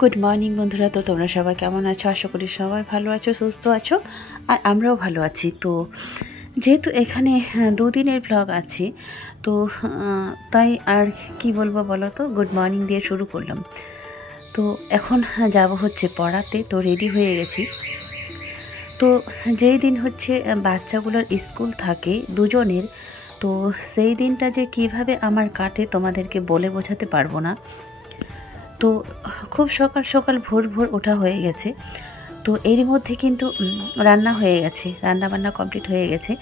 Good morning বন্ধুরা। তো তোমরা সবাই কেমন আছো? আশা করি সবাই ভালো আছো, সুস্থ আছো, আর আমরাও ভালো আছি। তো যেহেতু এখানে দুদিনের ব্লগ আছে, তো তাই আর কি বলবো বলো তো, গুড মর্নিং দিয়ে শুরু করলাম। তো এখন যাব হচ্ছে পড়াতে, তো রেডি হয়ে গেছি। তো যেই দিন হচ্ছে বাচ্চাগুলোর স্কুল থাকে দুজনের, তো সেই দিনটা যে কিভাবে আমার কাটে তোমাদেরকে বলে বোঝাতে পারবো না। তো খুব সকাল সকাল ভোর ভোর ওঠা হয়ে গেছে। তো এরই মধ্যে কিন্তু রান্না হয়ে গেছে, রান্না বান্না কমপ্লিট হয়ে গেছে।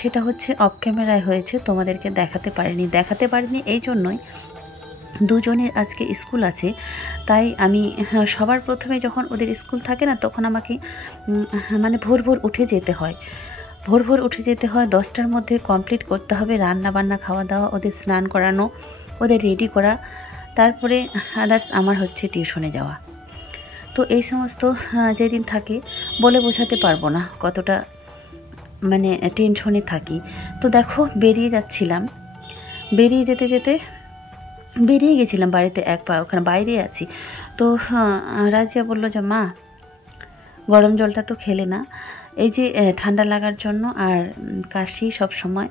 সেটা হচ্ছে অফ ক্যামেরায় হয়েছে, তোমাদেরকে দেখাতে পারিনি এই জন্যই, দুজনের আজকে স্কুল আছে। তাই আমি সবার প্রথমে যখন ওদের স্কুল থাকে না, তখন আমাকে মানে ভোর ভোর উঠে যেতে হয়। ভোর ভোর উঠে যেতে হয়, 10টার মধ্যে কমপ্লিট করতে হবে রান্না বান্না, খাওয়া দাওয়া, ওদের স্নান করানো, ওদের রেডি করা, তারপরে আদার্স আমার হচ্ছে টিউশনে যাওয়া। তো এই সমস্ত যেদিন থাকে বলে বোঝাতে পারবো না কতটা মানে টেনশনে থাকি। তো দেখো বেরিয়ে গেছিলাম বাড়িতে, এক পা ওখানে বাইরে আছি। তো রাজিয়া বলল যে মা, গরম জলটা তো খেলে না, এই যে ঠান্ডা লাগার জন্য আর কাশি সব সময়,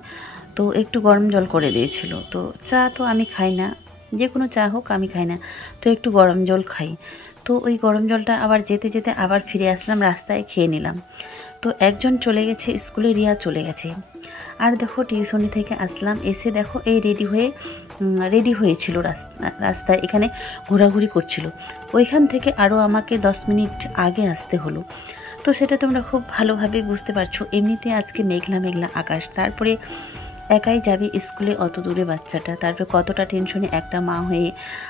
তো একটু গরম জল করে দিয়েছিল। তো চা তো আমি খাই না, যে কোনো চা হোক আমি খাই না, তো একটু গরম জল খাই। তো ওই গরম জলটা আবার যেতে যেতে আবার ফিরে আসলাম, রাস্তায় খেয়ে নিলাম। তো একজন চলে গেছে স্কুলে, রিয়া চলে গেছে। আর দেখো টিউশনি থেকে আসলাম, এসে দেখো এই রেডি হয়েছিল রাস্তায়, এখানে ঘোরাঘুরি করছিল। ওইখান থেকে আরও আমাকে 10 মিনিট আগে আসতে হলো। তো সেটা তোমরা খুব ভালোভাবে বুঝতে পারছো। এমনিতে আজকে মেঘলা মেঘলা আকাশ, তারপরে একাই যাবে স্কুলে অত দূরে বাচ্চাটা, তারপরে কতটা টেনশনে একটা মা হয়ে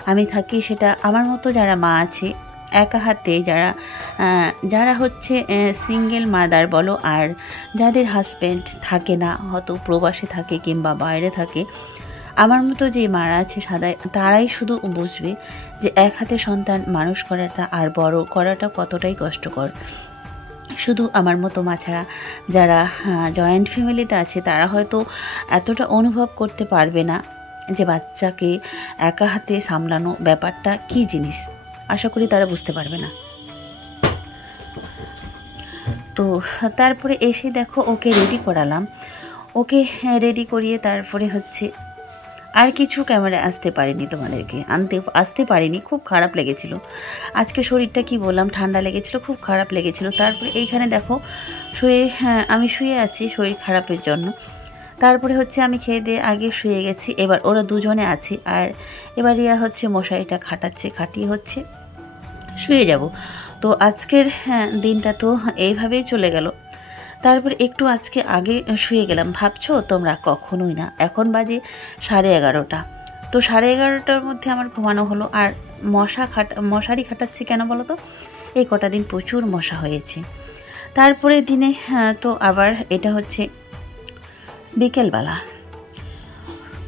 আমি থাকি। সেটা আমার মতো যারা মা আছে একা হাতে, যারা হচ্ছে সিঙ্গেল মাদার বলো, আর যাদের হাজব্যান্ড থাকে না, হয়তো প্রবাসে থাকে কিংবা বাইরে থাকে, আমার মতো যে মারা আছে তারাই শুধু বুঝবে যে এক হাতে সন্তান মানুষ করাটা আর বড় করাটা কতটাই কষ্টকর। শুধু আমার মতো মা ছাড়া যারা জয়েন্ট ফ্যামিলিতে আছে তারা হয়তো এতটা অনুভব করতে পারবে না যে বাচ্চাকে একা হাতে সামলানো ব্যাপারটা কী জিনিস। আশা করি তারা বুঝতে পারবে না। তো তারপরে এসে দেখো ওকে রেডি করালাম, ওকে রেডি করিয়ে তারপরে হচ্ছে আর কিছু ক্যামেরায় আসতে পারিনি, খুব খারাপ লেগেছিল আজকে। শরীরটা কি বললাম, ঠান্ডা লেগেছিল, খুব খারাপ লেগেছিল। তারপরে এইখানে দেখো আমি শুয়ে আছি শরীর খারাপের জন্য। তারপরে হচ্ছে আমি খেয়ে দিয়ে আগে শুয়ে গেছি, এবার ওরা দুজনে আছে, আর এবার রিয়া হচ্ছে মশারিটা খাটিয়ে হচ্ছে শুয়ে যাব। তো আজকের দিনটা তো এইভাবেই চলে গেল। তারপর একটু আজকে আগে শুয়ে গেলাম, ভাবছো তোমরা, কখনোই না। এখন বাজে 11:30। তো 11:30টার মধ্যে আমার ঘুমানো হলো। আর মশারি খাটাচ্ছি কেন বলো তো, এই কটা দিন প্রচুর মশা হয়েছে। তারপরে দিনে তো আবার এটা হচ্ছে বিকেলবেলা,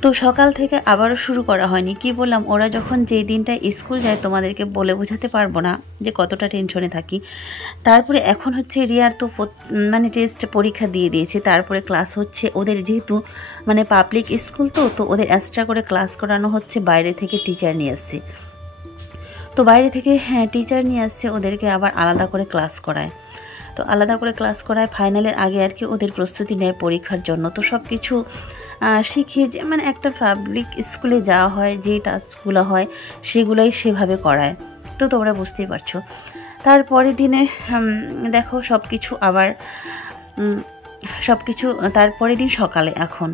তো সকাল থেকে আবারও শুরু করা হয়নি। কি বললাম, ওরা যখন যেই দিনটা স্কুল যায় তোমাদেরকে বলে বোঝাতে পারবো না যে কতটা টেনশনে থাকি। তারপরে এখন হচ্ছে রিয়ার তো মানে টেস্ট পরীক্ষা দিয়ে দিয়েছে, তারপরে ক্লাস হচ্ছে ওদের, যেহেতু মানে পাবলিক স্কুল, তো ওদের এক্সট্রা করে ক্লাস করানো হচ্ছে, বাইরে থেকে টিচার নিয়ে আসছে। তো বাইরে থেকে টিচার নিয়ে আসছে, ওদেরকে আবার আলাদা করে ক্লাস করায়। তো আলাদা করে ক্লাস করায় ফাইনালের আগে আর কি, ওদের প্রস্তুতি নেয় পরীক্ষার জন্য। তো সব কিছু শিখিয়ে, যে মানে একটা পাবলিক স্কুলে যাওয়া হয়, যে টাস্কগুলো হয় সেগুলোই সেভাবে করায়। তো তোমরা বুঝতেই পারছো। তারপরের দিনে দেখো তারপরের দিন সকালে এখন,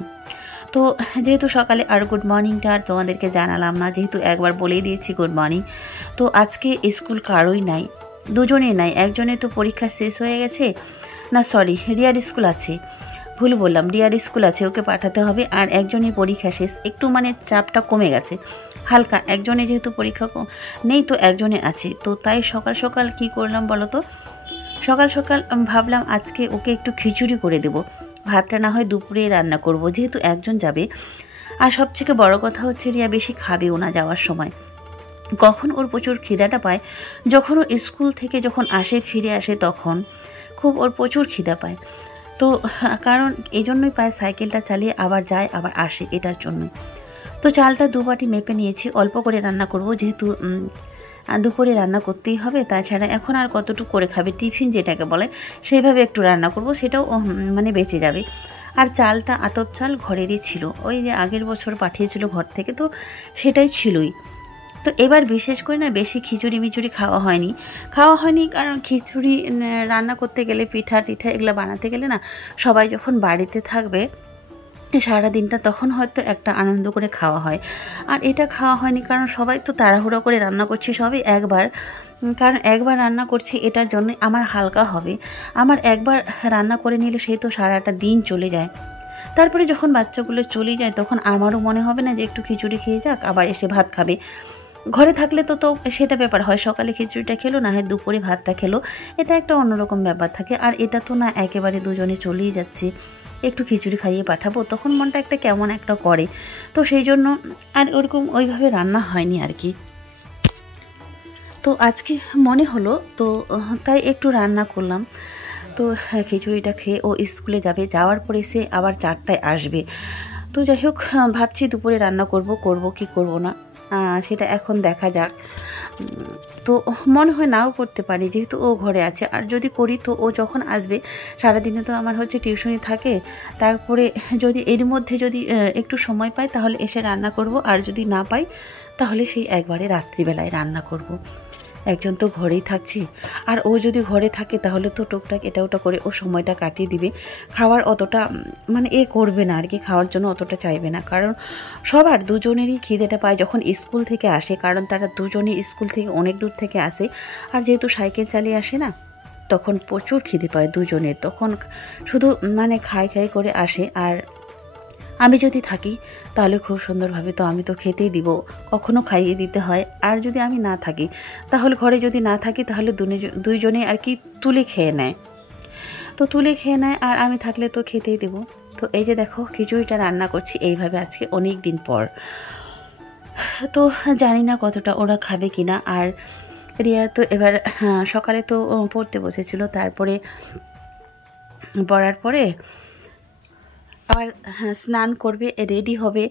তো যেহেতু সকালে আর গুড মর্নিংটা আর তোমাদেরকে জানালাম না, যেহেতু একবার বলেই দিয়েছি গুড মর্নিং। তো আজকে স্কুল কারোই নাই, দুজনেই নাই। একজনের তো পরীক্ষা শেষ হয়ে গেছে, না সরি, রিয়ার স্কুল আছে, ভুল বললাম, রিয়ার স্কুল আছে, ওকে পাঠাতে হবে। আর একজনের পরীক্ষা শেষ, একটু মানে চাপটা কমে গেছে হালকা, একজনে যেহেতু পরীক্ষা নেই, তো একজনের আছে। তো তাই সকাল সকাল কি করলাম বলো তো, সকাল সকাল ভাবলাম আজকে ওকে একটু খিচুড়ি করে দেবো, ভাতটা না হয় দুপুরে রান্না করব, যেহেতু একজন যাবে। আর সবথেকে বড় কথা হচ্ছে রিয়া বেশি খাবেও না যাওয়ার সময়। কখন ওর প্রচুর খিদাটা পায়, যখন ও স্কুল থেকে যখন ফিরে আসে তখন খুব ওর প্রচুর খিদা পায়। তো কারণ এই জন্যই পায়, সাইকেলটা চালিয়ে আবার যায় আবার আসে, এটার জন্যই। তো চালটা 2 বাটি মেপে নিয়েছি, অল্প করে রান্না করব, যেহেতু দুপুরে রান্না করতেই হবে, তাছাড়া এখন আর কতটুকু করে খাবে, টিফিন যেটাকে বলে সেইভাবে একটু রান্না করব, সেটাও মানে বেঁচে যাবে। আর চালটা আতপ চাল ঘরেরই ছিল, ওই যে আগের বছর পাঠিয়েছিল ঘর থেকে, তো সেটাই ছিলই। তো এবার বিশেষ করে না বেশি খিচুড়ি মিচুড়ি খাওয়া হয়নি, কারণ খিচুড়ি রান্না করতে গেলে, পিঠা টিঠা এগুলো বানাতে গেলে না সবাই যখন বাড়িতে থাকবে সারা দিনটা, তখন হয়তো একটা আনন্দ করে খাওয়া হয়। আর এটা খাওয়া হয়নি কারণ সবাই তো তাড়াহুড়ো করে রান্না করছি সবই একবার, কারণ একবার রান্না করছি এটার জন্য আমার হালকা হবে। আমার একবার রান্না করে নিলে সেই তো সারাটা দিন চলে যায়। তারপরে যখন বাচ্চাগুলো চলে যায় তখন আমারও মনে হবে না যে একটু খিচুড়ি খেয়ে যাক, আবার এসে ভাত খাবে। ঘরে থাকলে তো সেটা ব্যাপার হয়, সকালে খিচুড়িটা খেলো, না হয় দুপুরে ভাতটা খেলো, এটা একটা অন্যরকম ব্যাপার থাকে। আর এটা তো না একেবারে দুজনে চলেই যাচ্ছে, একটু খিচুড়ি খাইয়ে পাঠাবো, তখন মনটা একটা কেমন একটা করে। তো সেই জন্য আর ওরকম ওইভাবে রান্না হয়নি আর কি। তো আজকে মনে হলো, তো তাই একটু রান্না করলাম। তো খিচুড়িটা খেয়ে ও স্কুলে যাবে, যাওয়ার পরে সে আবার 4টায় আসবে। তো যাই হোক, ভাবছি দুপুরে রান্না করব কি করব না সেটা এখন দেখা যাক। তো মনে হয় নাও করতে পারি, যেহেতু ও ঘরে আছে। আর যদি করি তো ও যখন আসবে, সারাদিনে তো আমার হচ্ছে টিউশনি থাকে, তারপরে যদি এর মধ্যে যদি একটু সময় পাই তাহলে এসে রান্না করব, আর যদি না পাই তাহলে সেই একবারে রাত্রিবেলায় রান্না করব। একজন তো ঘরেই থাকছি, আর ও যদি ঘরে থাকে তাহলে তো টুকটাক এটা ওটা করে ও সময়টা কাটিয়ে দিবে। খাওয়ার অতটা মানে করবে না আর কি, খাওয়ার জন্য অতটা চাইবে না, কারণ সবার দুজনেরই খিদেটা পায় যখন স্কুল থেকে আসে, কারণ তারা দুজনেই স্কুল থেকে অনেক দূর থেকে আসে। আর যেহেতু সাইকেল চালিয়ে আসে না, তখন প্রচুর খিদে পায় দুজনের, তখন শুধু মানে খাই করে আসে। আর আমি যদি থাকি তাহলে খুব সুন্দরভাবে তো আমি তো খেতেই দিব, কখনো খাইয়ে দিতে হয়। আর যদি আমি না থাকি তাহলে, ঘরে যদি না থাকি তাহলে দুইজনে আর কি তুলে খেয়ে নেয়, আর আমি থাকলে তো খেতেই দেব। তো এই যে দেখো খিচুড়িটা রান্না করছি এইভাবে আজকে অনেক দিন পর। তো জানি না কতটা ওরা খাবে কিনা। আর রিয়া তো এবার সকালে তো পড়তে বসেছিল, তারপরে পড়ার পরে আবার স্নান করবে, রেডি হবে,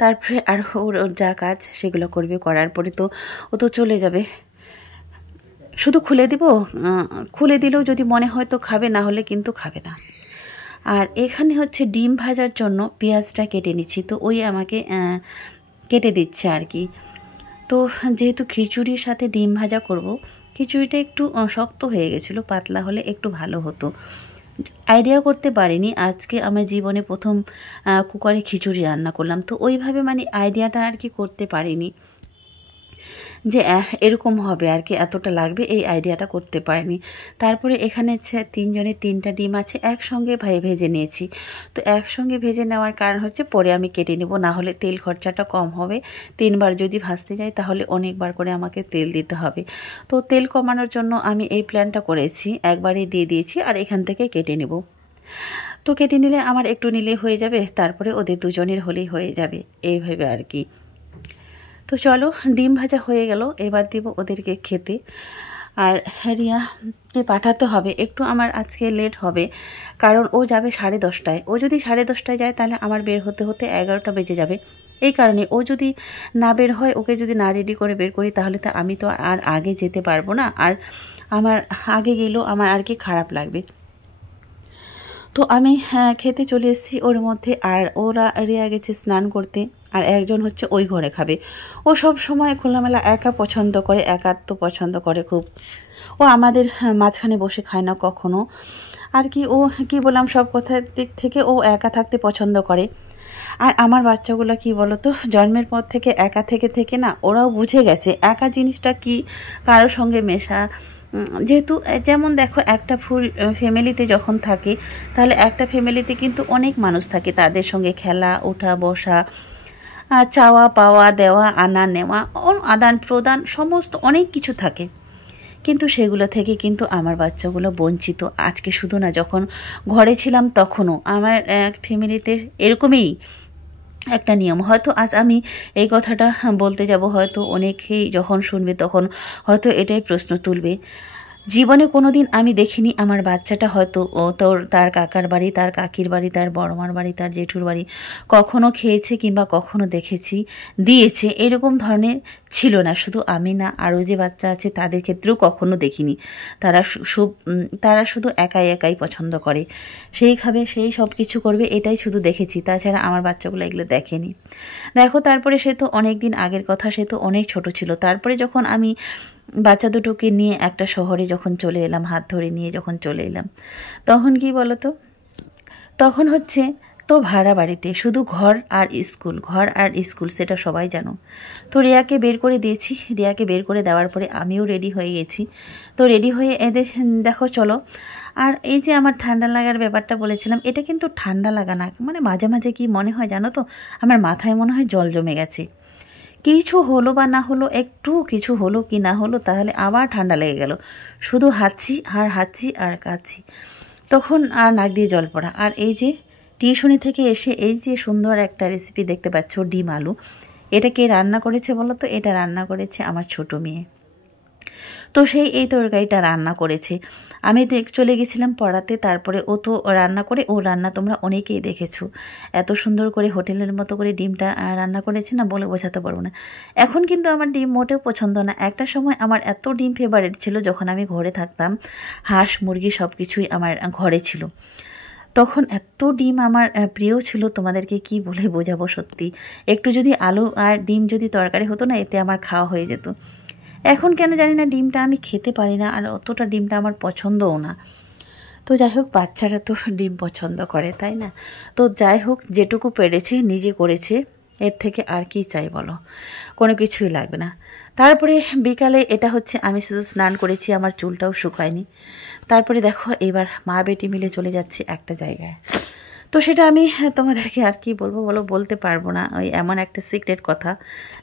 তারপরে আর ওর যা কাজ সেগুলো করবে, করার পরে তো ও তো চলে যাবে। শুধু খুলে দিলেও যদি মনে হয় তো খাবে, না হলে কিন্তু খাবে না। আর এখানে হচ্ছে ডিম ভাজার জন্য পেঁয়াজটা কেটে নিচ্ছি, তো ওই আমাকে কেটে দিচ্ছে আর কি। তো যেহেতু খিচুড়ির সাথে ডিম ভাজা করব, খিচুড়িটা একটু শক্ত হয়ে গেছিলো, পাতলা হলে একটু ভালো হতো। আইডিয়া করতে পারিনি, আজকে আমার জীবনে প্রথম কুকারে খিচুড়ি রান্না করলাম, তো ওইভাবে মানে আইডিয়াটা আর কি করতে পারিনি যে এরকম হবে আর কি, এতটা লাগবে, এই আইডিয়াটা করতে পারিনি। তারপরে এখানে তিনজনের 3টা ডিম আছে, একসঙ্গে ভেজে নিয়েছি। তো একসঙ্গে ভেজে নেওয়ার কারণ হচ্ছে পরে আমি কেটে নেব, না হলে তেল খরচাটা কম হবে। 3বার যদি ভাজতে যাই তাহলে অনেকবার করে আমাকে তেল দিতে হবে। তো তেল কমানোর জন্য আমি এই প্ল্যানটা করেছি, একবারে দিয়ে দিয়েছি আর এখান থেকে কেটে নেব। তো কেটে নিলে আমার একটু নিলে হয়ে যাবে, তারপরে ওদের দুজনের হলেই হয়ে যাবে, এইভাবে আর কি। তো চলো, ডিম ভাজা হয়ে গেল, এবার দিব ওদেরকে খেতে। আর রিয়াকে পাঠাতে হবে, একটু আমার আজকে লেট হবে, কারণ ও যাবে 10:30টায়। ও যদি 10:30টায় যায় তাহলে আমার বের হতে 11টা বেজে যাবে। এই কারণে ও যদি না বের হয়, ওকে যদি না রেডি করে বের করি, তাহলে তো আমি তো আর আগে যেতে পারবো না, আর আমার আগে গেলেও আমার আর কি খারাপ লাগবে। তো আমি খেতে চলে এসেছি ওর মধ্যে, আর রিয়া গেছে স্নান করতে, আর একজন হচ্ছে ওই ঘরে খাবে। ও সব সময় খোলামেলা একা একাত্ম পছন্দ করে খুব। ও আমাদের মাঝখানে বসে খায় না কখনো আর কি। ও কি বললাম, সব কথার দিক থেকে ও একা থাকতে পছন্দ করে। আর আমার বাচ্চাগুলো কি বলো তো, জন্মের পর থেকে একা থেকে না ওরাও বুঝে গেছে একা জিনিসটা কি, কারোর সঙ্গে মেশা। যেহেতু যেমন দেখো, একটা ফুল ফ্যামিলিতে যখন থাকে, তাহলে একটা ফ্যামিলিতে কিন্তু অনেক মানুষ থাকে, তাদের সঙ্গে খেলা, ওঠা বসা, চাওয়া পাওয়া, দেওয়া আনা নেওয়া, আদান প্রদান, সমস্ত অনেক কিছু থাকে। কিন্তু সেগুলো থেকে কিন্তু আমার বাচ্চাগুলো বঞ্চিত। আজকে শুধু না, যখন ঘরে ছিলাম তখনও আমার ফ্যামিলিতে এরকমই একটা নিয়ম। হয়তো আজ আমি এই কথাটা বলতে যাব, হয়তো অনেকেই যখন শুনবে তখন হয়তো এটাই প্রশ্ন তুলবে জীবনে কোনোদিন আমি দেখিনি আমার বাচ্চাটা হয়তো তার কাকার বাড়ি, তার কাকির বাড়ি, তার বড়মার বাড়ি, তার জেঠুর বাড়ি কখনো খেয়েছে কিংবা কখনো দেখেছি দিয়েছে, এরকম ধরনের ছিল না। শুধু আমি না, আরও যে বাচ্চা আছে তাদের ক্ষেত্রেও কখনো দেখিনি। তারা শুধু একাই একাই পছন্দ করে, সেই খাবে, সেই সব কিছু করবে, এটাই শুধু দেখেছি। তাছাড়া আমার বাচ্চাগুলো এগুলো দেখেনি। দেখো, তারপরে সে তো অনেক দিন আগের কথা, সে তো অনেক ছোট ছিল। তারপরে যখন আমি বাচ্চা দুটোকে নিয়ে একটা শহরে যখন চলে এলাম, হাত ধরে নিয়ে যখন চলে এলাম, তখন কি বলো তো, তখন হচ্ছে তো ভাড়া বাড়িতে শুধু ঘর আর স্কুল, সেটা সবাই জানো। তো রিয়াকে বের করে দিয়েছি। রিয়াকে বের করে দেওয়ার পরে আমিও রেডি হয়ে গেছি। তো রেডি হয়ে এদের দেখো চলো। আর এই যে আমার ঠান্ডা লাগার ব্যাপারটা বলেছিলাম, এটা কিন্তু ঠান্ডা লাগা না, মানে মাঝে মাঝে কি মনে হয় জানো তো, আমার মাথায় মনে হয় জল জমে গেছে। কিছু হলো বা না হলো, একটু কিছু হলো কি না হলো, তাহলে আবার ঠান্ডা লেগে গেল। শুধু হাঁচছি আর কাচ্ছি, তখন আর নাক দিয়ে জল পড়া। আর এই যে টিউশনি থেকে এসে এই যে সুন্দর একটা রেসিপি দেখতে পাচ্ছ, ডিম আলু, এটা কে রান্না করেছে বলো তো? এটা রান্না করেছে আমার ছোট মেয়ে। তো সেই এই তরকারিটা রান্না করেছে। আমি তো চলে গেছিলাম পড়াতে, তারপরে ও তো রান্না করে, ও রান্না তোমরা অনেকেই দেখেছো। এত সুন্দর করে হোটেলের মতো করে ডিমটা রান্না করেছে না, বলে বোঝাতে পারবো না। এখন কিন্তু আমার ডিম মোটেও পছন্দ না। একটা সময় আমার এত ডিম ফেভারিট ছিল, যখন আমি ঘরে থাকতাম, হাঁস মুরগি সব কিছুই আমার ঘরে ছিল, তখন এত ডিম আমার প্রিয় ছিল, তোমাদেরকে কি বলে বোঝাবো। সত্যি একটু যদি আলু আর ডিম যদি তরকারি হতো না, এতে আমার খাওয়া হয়ে যেত। এখন কেন জানি না ডিমটা আমি খেতে পারি না, আর অতটা ডিমটা আমার পছন্দও না। তো যাই হোক, বাচ্চারা তো ডিম পছন্দ করে, তাই না? তো যাই হোক, যেটুকু পেরেছে নিজে করেছে, এর থেকে আর কি চাই বলো, কোনো কিছুই লাগবে না। তারপরে বিকালে এটা হচ্ছে, আমি শুধু স্নান করেছি, আমার চুলটাও শুকায়নি। তারপরে দেখো, এবার মা বেটি মিলে চলে যাচ্ছে একটা জায়গায়। তো সেটা আমি তোমাদেরকে আর কি বলবো বলো, বলতে পারবো না। ওই এমন একটা সিক্রেট কথা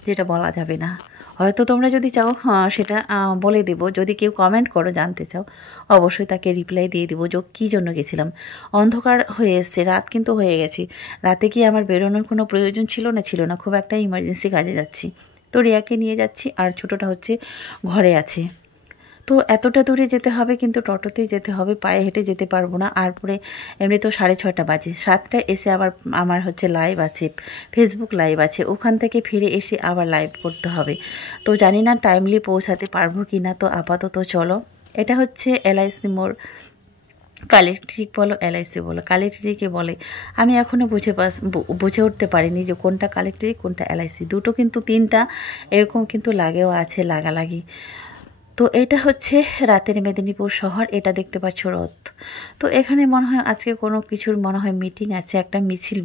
যেটা বলা যাবে না। হয়তো তোমরা যদি চাও সেটা বলে দেব, যদি কেউ কমেন্ট করো জানতে চাও, অবশ্যই তাকে রিপ্লাই দিয়ে দেবো যে কী জন্য গেছিলাম। অন্ধকার হয়ে এসছে, রাত কিন্তু হয়ে গেছে। রাতে কি আমার বেরোনোর কোনো প্রয়োজন ছিল না, খুব একটা ইমার্জেন্সি কাজে যাচ্ছি। তো রিয়াকে নিয়ে যাচ্ছি, আর ছোটোটা হচ্ছে ঘরে আছে। তো এতটা দূরে যেতে হবে, কিন্তু টোটোতেই যেতে হবে, পায়ে হেঁটে যেতে পারবো না। আর পরে এমনি তো 6:30 বাজে, 7টায় এসে আবার আমার হচ্ছে লাইভ আছে, ফেসবুক লাইভ আছে, ওখান থেকে ফিরে এসে আবার লাইভ করতে হবে। তো জানি না টাইমলি পৌঁছাতে পারবো কি না। তো আপাতত চলো, এটা হচ্ছে LIC মোড়, কালেক্ট্রিক বলো LIC বলো, কালেক্ট্রিকে বলে। আমি এখনও বুঝে উঠতে পারিনি যে কোনটা কালেক্ট্রিক কোনটা LIC, দুটো কিন্তু তিনটা এরকম কিন্তু লাগেও আছে, লাগালাগি। তো এটা হচ্ছে রাতের মেদিনীপুর শহর, এটা দেখতে পাচ্ছ রথ। তো এখানে মনে হয় আজকে কোনো কিছুর মনে হয় মিটিং আছে, একটা মিছিল